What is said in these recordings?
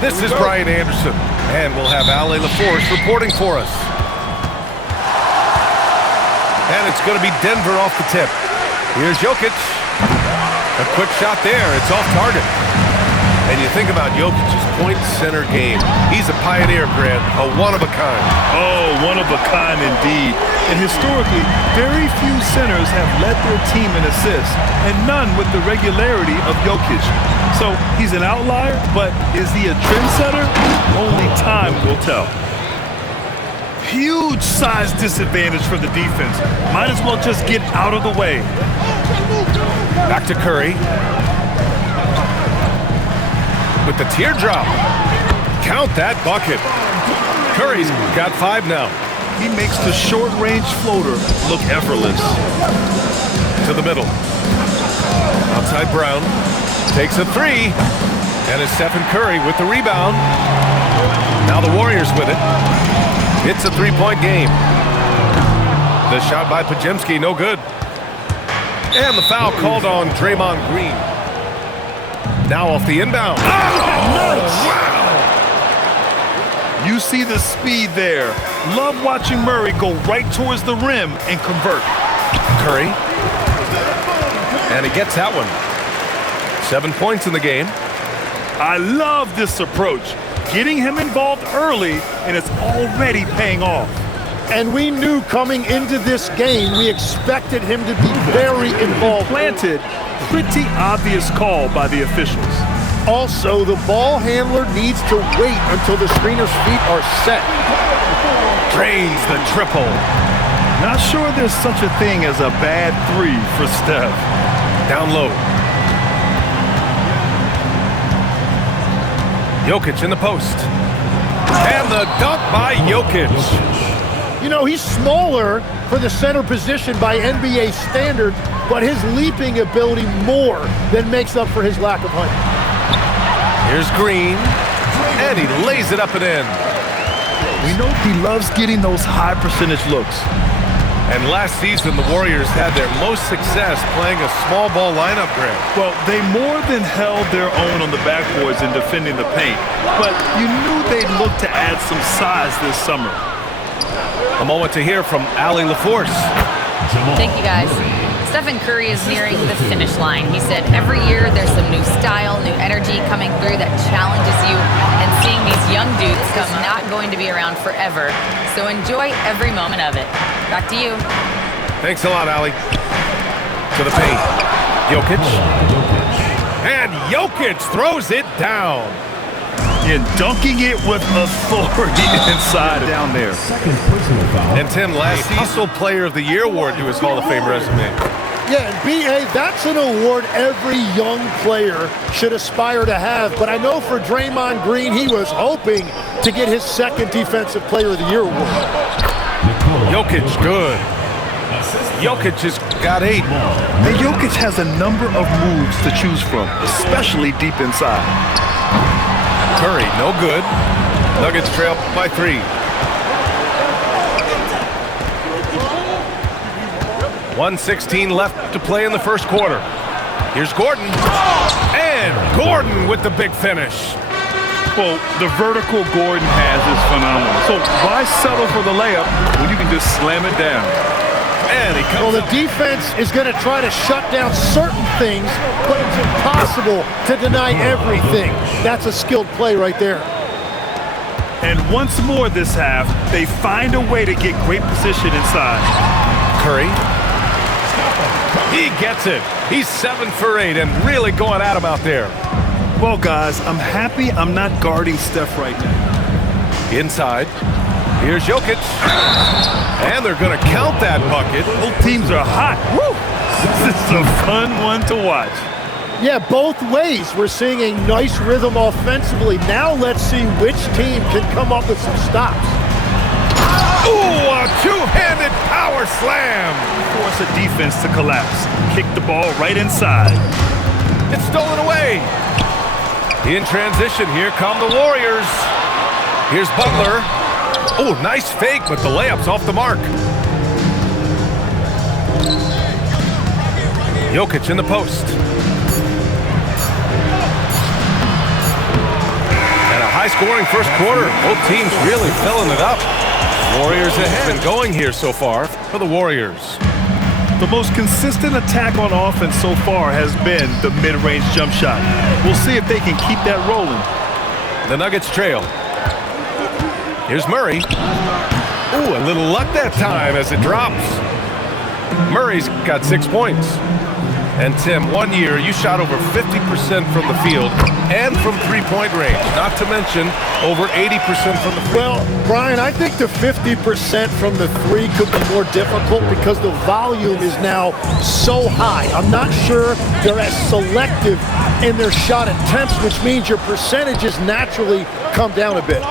This is Brian Anderson, and we'll have Ali LaForce reporting for us. And it's going to be Denver off the tip. Here's Jokic. A quick shot there. It's off target. And you think about Jokic's point center game. He's a pioneer, Grant, a one-of-a-kind. Oh, one-of-a-kind indeed. And historically, very few centers have led their team in assists, and none with the regularity of Jokic. So he's an outlier, but is he a trendsetter? Only time will tell. Huge size disadvantage for the defense. Might as well just get out of the way. Back to Curry. With the teardrop. Count that bucket. Curry's got 5 now. He makes the short-range floater look effortless. To the middle. Outside Brown. Takes a 3. And it's Stephen Curry with the rebound. Now the Warriors with it. It's a 3-point game. The shot by Podziemski, no good. And the foul called on Draymond Green. Now off the inbound. Oh, wow! You see the speed there. Love watching Murray go right towards the rim and convert. Curry. And he gets that one. 7 points in the game. I love this approach. Getting him involved early, and it's already paying off. And we knew coming into this game, we expected him to be very involved. Planted, pretty obvious call by the officials. Also, the ball handler needs to wait until the screener's feet are set. Drains the triple. Not sure there's such a thing as a bad 3 for Steph. Down low. Jokic in the post. And the dunk by Jokic. You know, he's smaller for the center position by NBA standards, but his leaping ability more than makes up for his lack of height. Here's Green, and he lays it up and in. We know he loves getting those high percentage looks. And last season, the Warriors had their most success playing a small ball lineup, Grant. Well, they more than held their own on the backboards in defending the paint, but you knew they'd look to add some size this summer. A moment to hear from Ali LaForce. Thank you, guys. Stephen Curry is nearing the finish line. He said every year there's some new style, new energy coming through that challenges you, and seeing these young dudes come not going to be around forever. So enjoy every moment of it. Back to you. Thanks a lot, Ali. To the paint. Jokic. And Jokic throws it down. And dunking it with authority inside down there. And Tim, last Hustle Player of the Year award to his Hall of Fame resume. Yeah, and B.A., that's an award every young player should aspire to have. But I know for Draymond Green, he was hoping to get his second Defensive Player of the Year award. Jokic, good. Jokic has got 8. And Jokic has a number of moves to choose from, especially deep inside. Curry, no good. Nuggets trail by 3. 1:16 left to play in the first quarter. Here's Gordon. And Gordon with the big finish. Well, the vertical Gordon has is phenomenal. So why settle for the layup when you can just slam it down? And he comes. Well, the defense is going to try to shut down certain things, but it's impossible to deny everything. That's a skilled play right there. And once more this half, they find a way to get great position inside. Curry. He gets it. He's 7 for 8 and really going at him out there. Well, guys, I'm happy I'm not guarding Steph right now. Inside. Here's Jokic. And they're going to count that bucket. Both teams are hot. Woo! This is a fun one to watch. Yeah, both ways. We're seeing a nice rhythm offensively. Now let's see which team can come up with some stops. Ooh, a two-handed power slam. Force a defense to collapse. Kick the ball right inside. It's stolen away. In transition, here come the Warriors. Here's Butler. Oh, nice fake, but the layup's off the mark. Jokic in the post. And a High-scoring first quarter. Both teams really filling it up. Warriors ahead and going here so far for the Warriors. The most consistent attack on offense so far has been the mid-range jump shot. We'll see if they can keep that rolling. The Nuggets trail. Here's Murray. Ooh, a little luck that time as it drops. Murray's got 6 points. And Tim, 1 year you shot over 50% from the field and from three-point range, not to mention over 80% from the field. Well, Brian, I think the 50% from the three could be more difficult because the volume is now so high. I'm not sure they're as selective in their shot attempts, which means your percentages naturally come down a bit.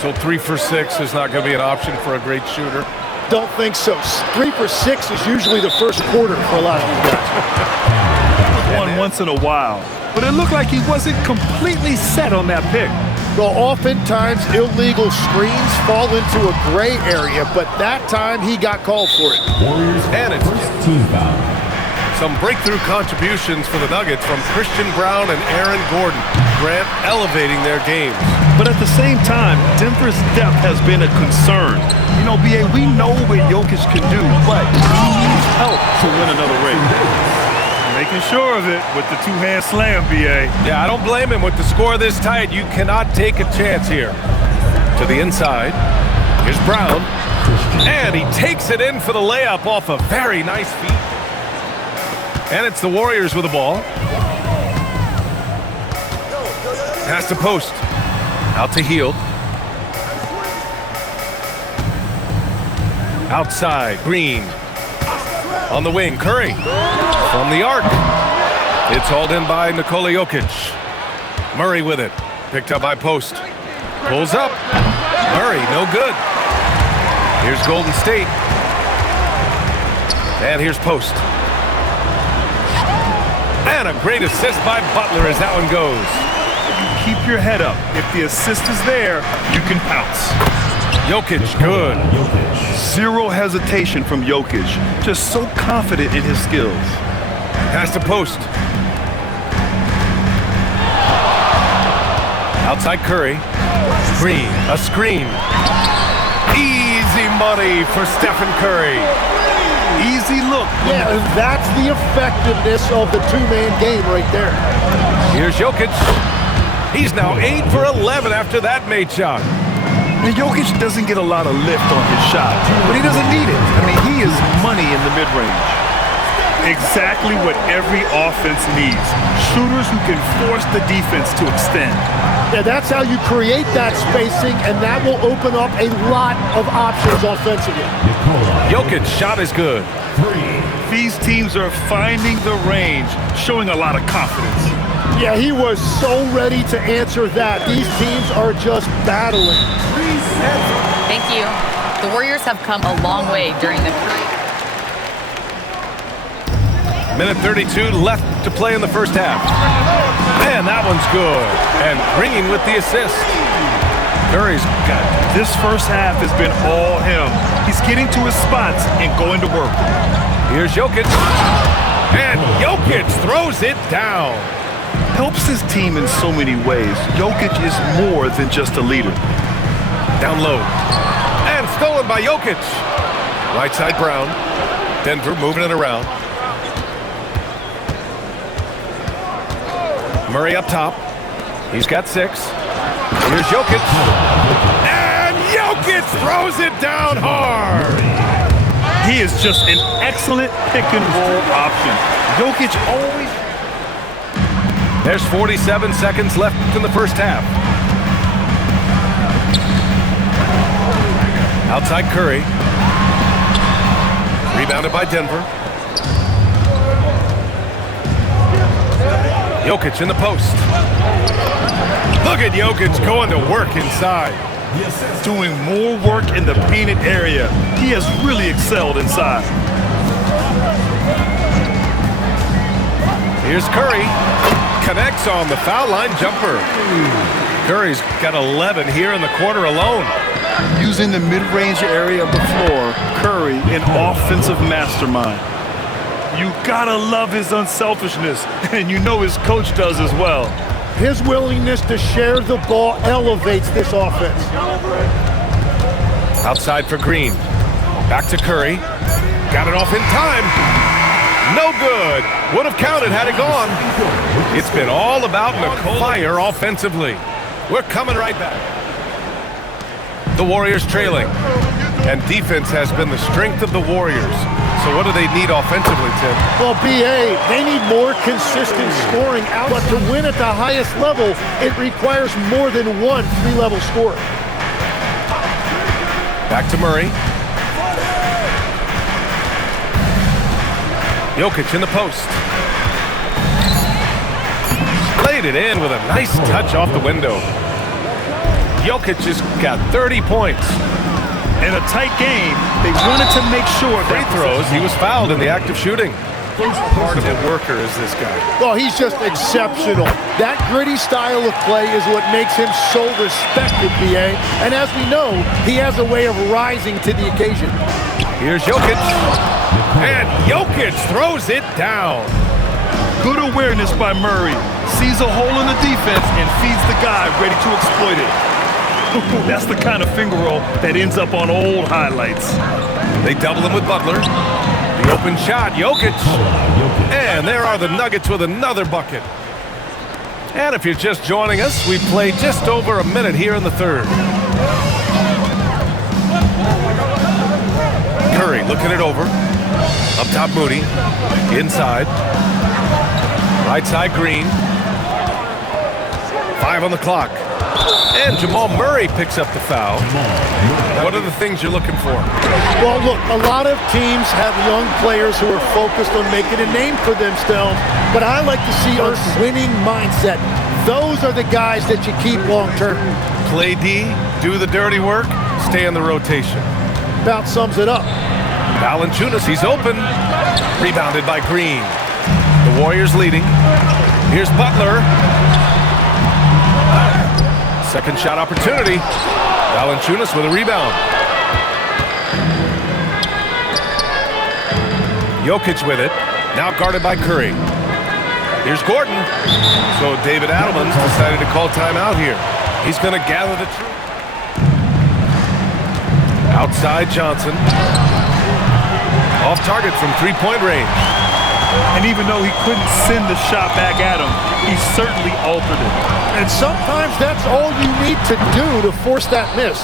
So 3 for 6 is not going to be an option for a great shooter? Don't think so. 3 for 6 is usually the first quarter for a lot of these guys. One once in a while, but it looked like he wasn't completely set on that pick. Well, oftentimes illegal screens fall into a gray area, but that time he got called for it. And it's team foul. Some breakthrough contributions for the Nuggets from Christian Brown and Aaron Gordon. Grant elevating their games. But at the same time, Denver's depth has been a concern. You know, B.A., we know what Jokic can do, but he needs help to win another race. Making sure of it with the two-hand slam, B.A. Yeah, I don't blame him with the score this tight. You cannot take a chance here. To the inside. Here's Brown. And he takes it in for the layup off a very nice feed. And it's the Warriors with the ball. Pass to post. Out to Hield. Outside, Green. On the wing, Curry. From the arc. It's hauled in by Nikola Jokic. Murray with it. Picked up by Post. Pulls up. Murray, no good. Here's Golden State. And here's Post. And a great assist by Butler as that one goes. Keep your head up. If the assist is there, you can pounce. Jokic, good. Zero hesitation from Jokic. Just so confident in his skills. Pass to Post. Outside Curry. Green, a screen. Easy money for Stephen Curry. Easy look. Yeah, that's the effectiveness of the two-man game right there. Here's Jokic. He's now 8 for 11 after that made shot. And Jokic doesn't get a lot of lift on his shot, but he doesn't need it. I mean, he is money in the mid-range. Exactly what every offense needs. Shooters who can force the defense to extend. Yeah, that's how you create that spacing, and that will open up a lot of options offensively. Jokic's shot is good. These teams are finding the range, showing a lot of confidence. Yeah, he was so ready to answer that. These teams are just battling. Thank you. The Warriors have come a long way during the Minute 32 left to play in the first half. Man, that one's good. And Green with the assist. Curry's got it. This first half has been all him. He's getting to his spots and going to work. Here's Jokic. And Jokic throws it down. Helps his team in so many ways. Jokic is more than just a leader. Down low. And stolen by Jokic. Right side Brown. Denver moving it around. Murray up top. He's got 6. Here's Jokic. And Jokic throws it down hard. He is just an excellent pick-and-roll option. Jokic always... There's 47 seconds left in the first half. Outside Curry. Rebounded by Denver. Jokic in the post. Look at Jokic going to work inside. Doing more work in the painted area. He has really excelled inside. Here's Curry. Connects on the foul line jumper. Curry's got 11 here in the quarter alone. Using the mid-range area of the floor, Curry, an offensive mastermind. You gotta love his unselfishness, and you know his coach does as well. His willingness to share the ball elevates this offense. Outside for Green. Back to Curry. Got it off in time. No good. Would have counted had it gone. It's been all about fire offensively. We're coming right back. The Warriors trailing. And defense has been the strength of the Warriors. So what do they need offensively, Tim? Well, BA, they need more consistent scoring, but to win at the highest level, it requires more than one three-level scorer. Back to Murray. Jokic in the post. Laid it in with a nice touch off the window. Jokic has got 30 points. In a tight game, they wanted to make sure Free throws, he was fouled in the act of shooting. Part of a worker is this guy. Well, he's just exceptional. That gritty style of play is what makes him so respected, BA. And as we know, he has a way of rising to the occasion. Here's Jokic. And Jokic throws it down. Good awareness by Murray. Sees a hole in the defense and feeds the guy ready to exploit it. That's the kind of finger roll that ends up on old highlights. They double him with Butler. The open shot, Jokic. And there are the Nuggets with another bucket. And if you're just joining us, we played just over a minute here in the third. Curry looking it over. Up top, Moody. Inside. Right side, Green. 5 on the clock. And Jamal Murray picks up the foul. What are the things you're looking for? Well, look, a lot of teams have young players who are focused on making a name for themselves, but I like to see a winning mindset. Those are the guys that you keep long term. Play D, do the dirty work, stay in the rotation. About sums it up. Valanciunas, he's open. Rebounded by Green. The Warriors leading. Here's Butler. Second shot opportunity. Valanciunas with a rebound. Jokic with it. Now guarded by Curry. Here's Gordon. So David Adelman's decided to call timeout here. He's going to gather the troops. Outside Johnson. Off target from three-point range. And even though he couldn't send the shot back at him, he certainly altered it. And sometimes that's all you need to do to force that miss.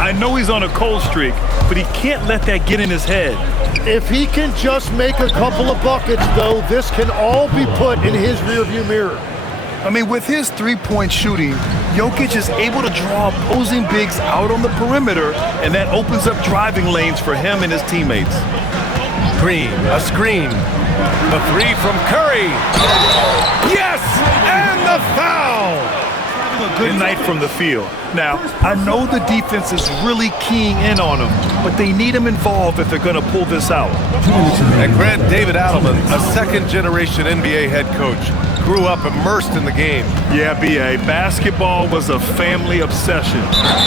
I know he's on a cold streak, but he can't let that get in his head. If he can just make a couple of buckets, though, this can all be put in his rearview mirror. I mean, with his three-point shooting, Jokic is able to draw opposing bigs out on the perimeter, and that opens up driving lanes for him and his teammates. Green, a screen. The three from Curry. Yes! And the foul! A good night from the field. Now, I know the defense is really keying in on him, but they need him involved if they're going to pull this out. And Grant, David Adelman, a second-generation NBA head coach, grew up immersed in the game. Yeah, B.A., basketball was a family obsession.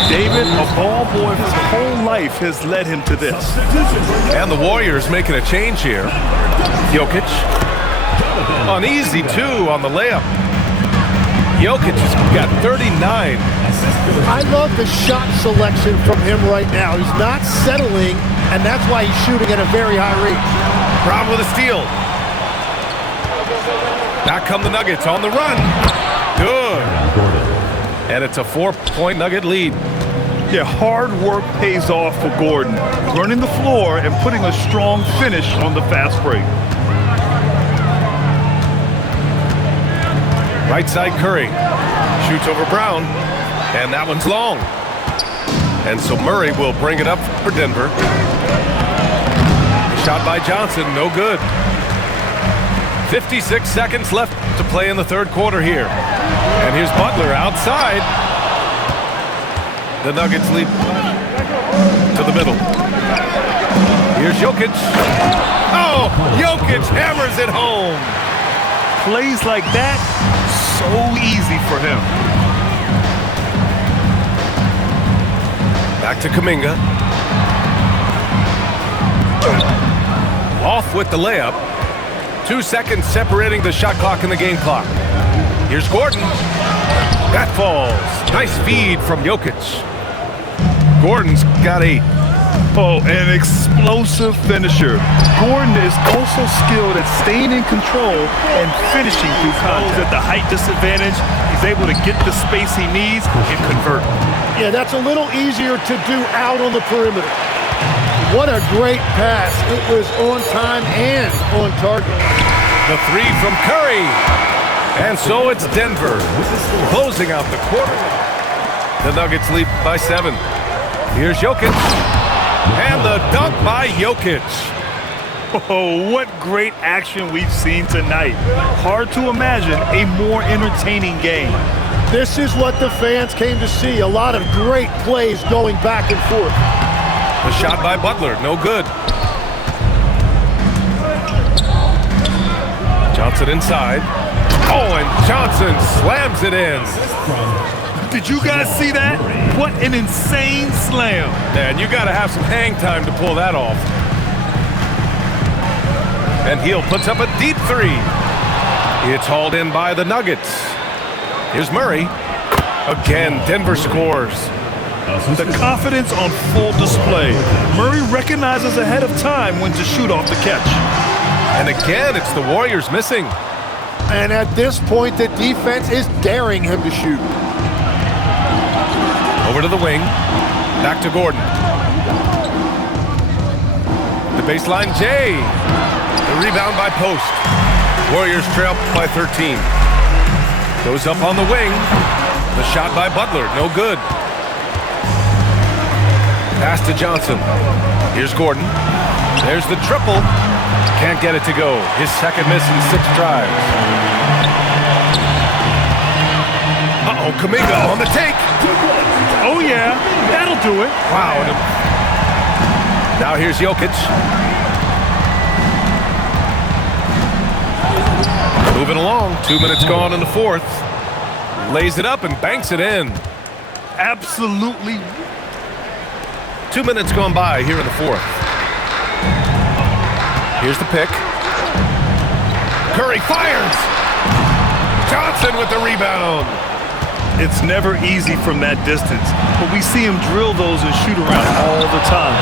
David, a ball boy his whole life, has led him to this. And the Warriors making a change here. Jokic. An easy two on the layup. Jokic has got 39. I love the shot selection from him right now. He's not settling, and that's why he's shooting at a very high rate. Brown with a steal. Back come the Nuggets on the run. Good. And it's a 4-point Nugget lead. Yeah, hard work pays off for Gordon, running the floor and putting a strong finish on the fast break. Right side Curry. Shoots over Brown. And that one's long. And so Murray will bring it up for Denver. Shot by Johnson, no good. 56 seconds left to play in the third quarter here. And here's Butler outside. The Nuggets lead to the middle. Here's Jokic. Oh, Jokic hammers it home. Plays like that, so easy for him. Back to Kuminga. Off with the layup. 2 seconds separating the shot clock and the game clock. Here's Gordon. That falls. Nice feed from Jokic. Gordon's got 8. Oh, an explosive finisher. Gordon is also skilled at staying in control and finishing through contact. At the height disadvantage, he's able to get the space he needs and convert. Yeah, that's a little easier to do out on the perimeter. What a great pass. It was on time and on target. The 3 from Curry. And so it's Denver closing out the quarter. The Nuggets lead by 7. Here's Jokic. And the dunk by Jokic. Oh, what great action we've seen tonight. Hard to imagine a more entertaining game. This is what the fans came to see. A lot of great plays going back and forth. The shot by Butler, no good. Johnson inside. Oh, and Johnson slams it in. Did you guys see that? What an insane slam. Man, you got to have some hang time to pull that off. And Hill puts up a deep 3. It's hauled in by the Nuggets. Here's Murray. Again, Denver scores. The confidence on full display. Murray recognizes ahead of time when to shoot off the catch. And again, it's the Warriors missing. And at this point, the defense is daring him to shoot. Over to the wing. Back to Gordon. The baseline, Jay. The rebound by Post. Warriors trail by 13. Goes up on the wing. The shot by Butler, no good. Pass to Johnson. Here's Gordon. There's the triple. Can't get it to go. His second miss in 6 drives. Uh-oh, Kuminga on the take. Oh, yeah, that'll do it. Wow. Now here's Jokic. Moving along. 2 minutes gone in the 4th. Lays it up and banks it in. Absolutely. 2 minutes gone by here in the 4th. Here's the pick. Curry fires. Johnson with the rebound. It's never easy from that distance, but we see him drill those and shoot around all the time.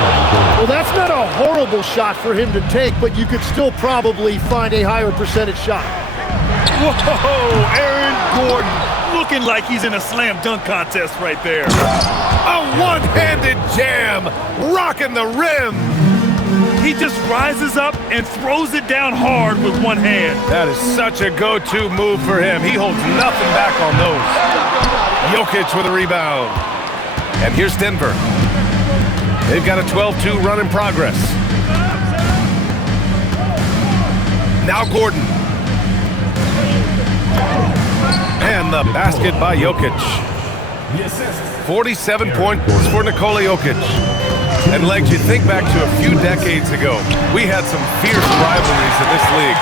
Well, that's not a horrible shot for him to take, but you could still probably find a higher percentage shot. Whoa, Aaron Gordon looking like he's in a slam dunk contest right there. A one-handed jam, rocking the rim. He just rises up and throws it down hard with one hand. That is such a go-to move for him. He holds nothing back on those. Jokic with a rebound. And here's Denver. They've got a 12-2 run in progress. Now Gordon. And the basket by Jokic. 47 points for Nikola Jokic. And Legs, you think back to a few decades ago, we had some fierce rivalries in this league.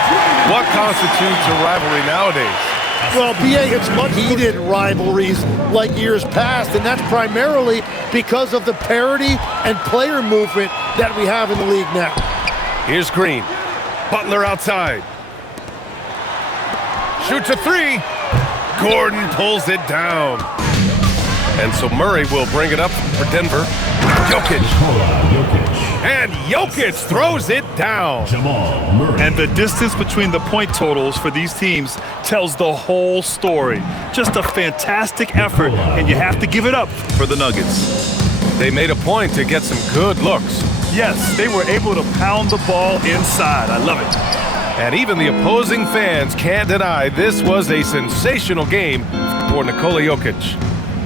What constitutes a rivalry nowadays? Well, BA, it's much heated rivalries like years past, and that's primarily because of the parity and player movement that we have in the league now. Here's Green. Butler outside. Shoots a 3. Gordon pulls it down. And so Murray will bring it up for Denver. Jokic. And Jokic throws it down. And the distance between the point totals for these teams tells the whole story. Just a fantastic effort, and you have to give it up for the Nuggets. They made a point to get some good looks. Yes, they were able to pound the ball inside. I love it. And even the opposing fans can't deny this was a sensational game for Nikola Jokic.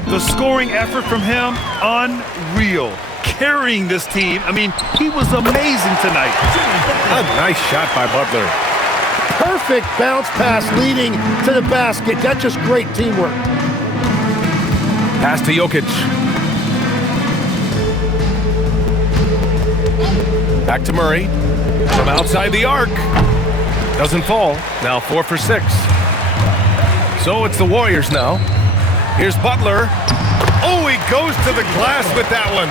The scoring effort from him, unreal. Carrying this team, I mean, he was amazing tonight. A nice shot by Butler. Perfect bounce pass leading to the basket. That's just great teamwork. Pass to Jokic. Back to Murray. From outside the arc. Doesn't fall. Now 4 for 6. So it's the Warriors now. Here's Butler. Oh, he goes to the glass with that one.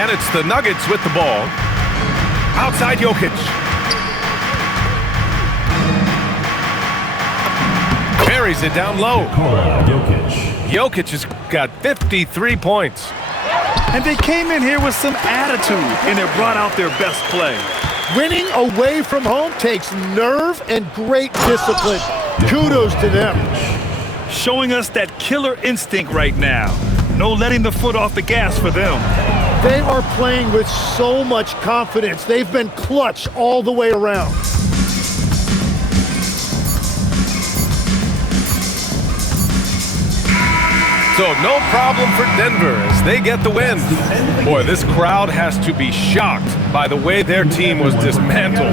And it's the Nuggets with the ball. Outside Jokic. carries it down low. Jokic has got 53 points. And they came in here with some attitude, and it brought out their best play. Winning away from home takes nerve and great discipline. Kudos to them. Showing us that killer instinct right now. No letting the foot off the gas for them. They are playing with so much confidence. They've been clutch all the way around. So no problem for Denver as they get the win. Boy, this crowd has to be shocked by the way their team was dismantled.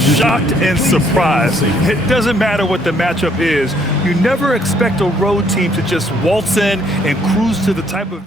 Shocked and surprised. It doesn't matter what the matchup is. You never expect a road team to just waltz in and cruise to the type of